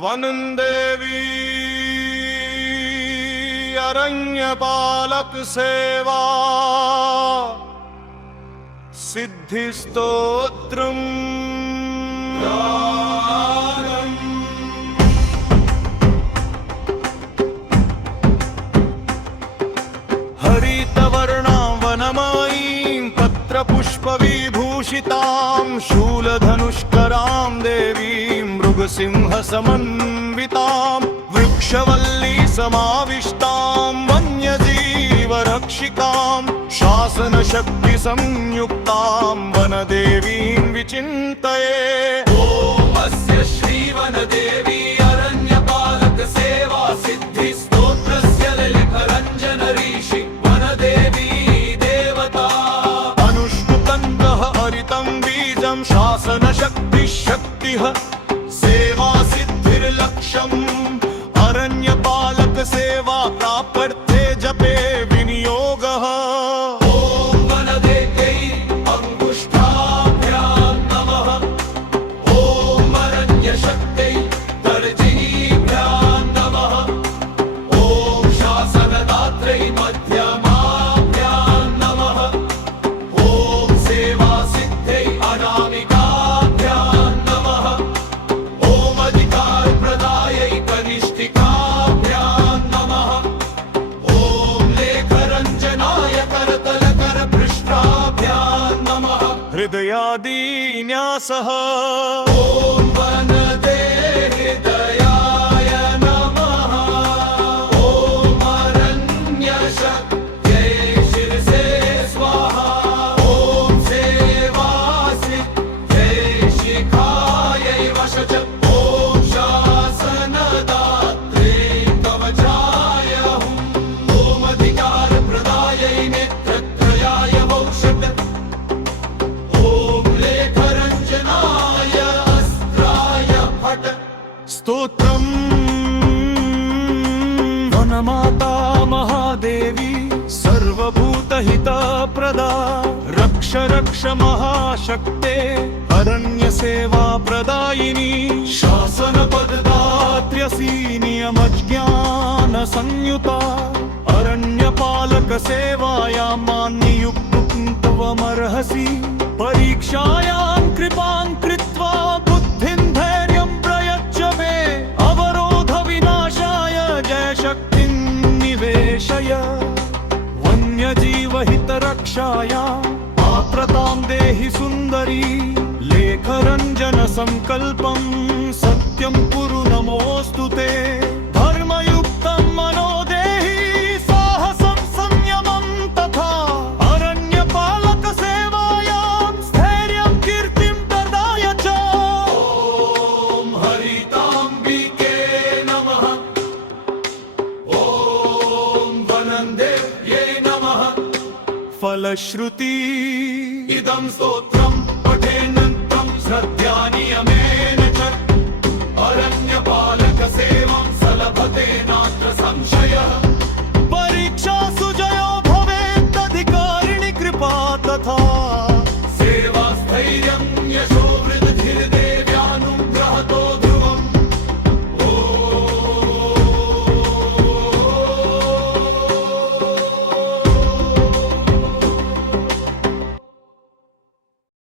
वनदेवी अरण्यपालक सेवा सिद्धिस्तोत्रम् हरितवर्णां वनमायीं पत्रपुष्पविभूषितां शूलधनुष्करां देवीं मृगसिंहसमन्वितां वृक्षवल्ली समाविष्टां वन्यजीवरक्षिकां शासनशक्तिसंयुक्तां वनदेवीं विचिन्तये। ॐ अस्य श्रीवनदेवी अरण्यपालक सेवा सिद्धिस्तोत्रस्य ललितरञ्जन ऋषि वनदेवी देवता अनुष्टुकन्दः हरितं बीजं शासनशक्तिः सेवा सिद्धिर्लक्ष्यम् अरण्यपालक सेवा प्राप्त्यर्थे जपे विनियोगः। ॐ वनदेव्यै अङ्गुष्ठाभ्यां नमः। ॐ अरण्यशक्त्यै तर्जनीभ्यां नमः। ॐ शासनदात्रै मध्यमाभ्यां नमः। ॐ सेवासिद्ध्यै अनामिकाभ्यां नमः। ॐ अधिकारप्रदायै कनिष्ठिकाभ्यां नमः। ॐ लेखरञ्जनाय करतलकरपृष्ठाभ्यां नमः। हृदयादिन्यासः ॐ वनदेहृदयाय नमः। ॐ अरण्यशक्त्यै शिरसे स्वाहा। ॐ सेवासिद्ध्यै शिखायै वशज। ॐ शासनदात्रे कवचाय हुम्। ॐ अधिकारप्रदायै नेत्रत्रयाय वौषट। ॐ लेखरञ्जनाय अस्त्राय फट। स्तोत्रम् वनमाता महादेवी सर्वभूतहितप्रदा रक्ष रक्ष महाशक्ते अरण्यसेवाप्रदायिनी शासनपददात्र्यसि नियमज्ञानसंयुता अरण्यपालकसेवायां मां नियुक्तुमर्हसि। परीक्षायां कृपां कृत्वा बुद्धिं धैर्यं प्रयच्छ मे अवरोधविनाशाय जयशक्तिं निवेशय। वन्यजीवहितरक्षायाम् आप्रतां देहि सुन्दरी लेखरञ्जनसङ्कल्पं सत्यं कुरु नमोऽस्तु ते। धर्मयुक्तं मनो देहि साहसं संयमं तथा अरण्यपालकसेवायां स्थैर्यं कीर्तिं प्रदाय च। ॐ हरिताम्बिके नमः। ॐ वनदेव्यै नमः। फलश्रुति इदं स्तोत्रं पठेन्नन्तं श्रद्धानियमेन च अरण्यपालकसेवां सलभते नात्र संशयः। परीक्षासु जयो भवेदधिकारिणि कृपा तथा सेवास्थैर्यं यशो वृद्धिर्देवी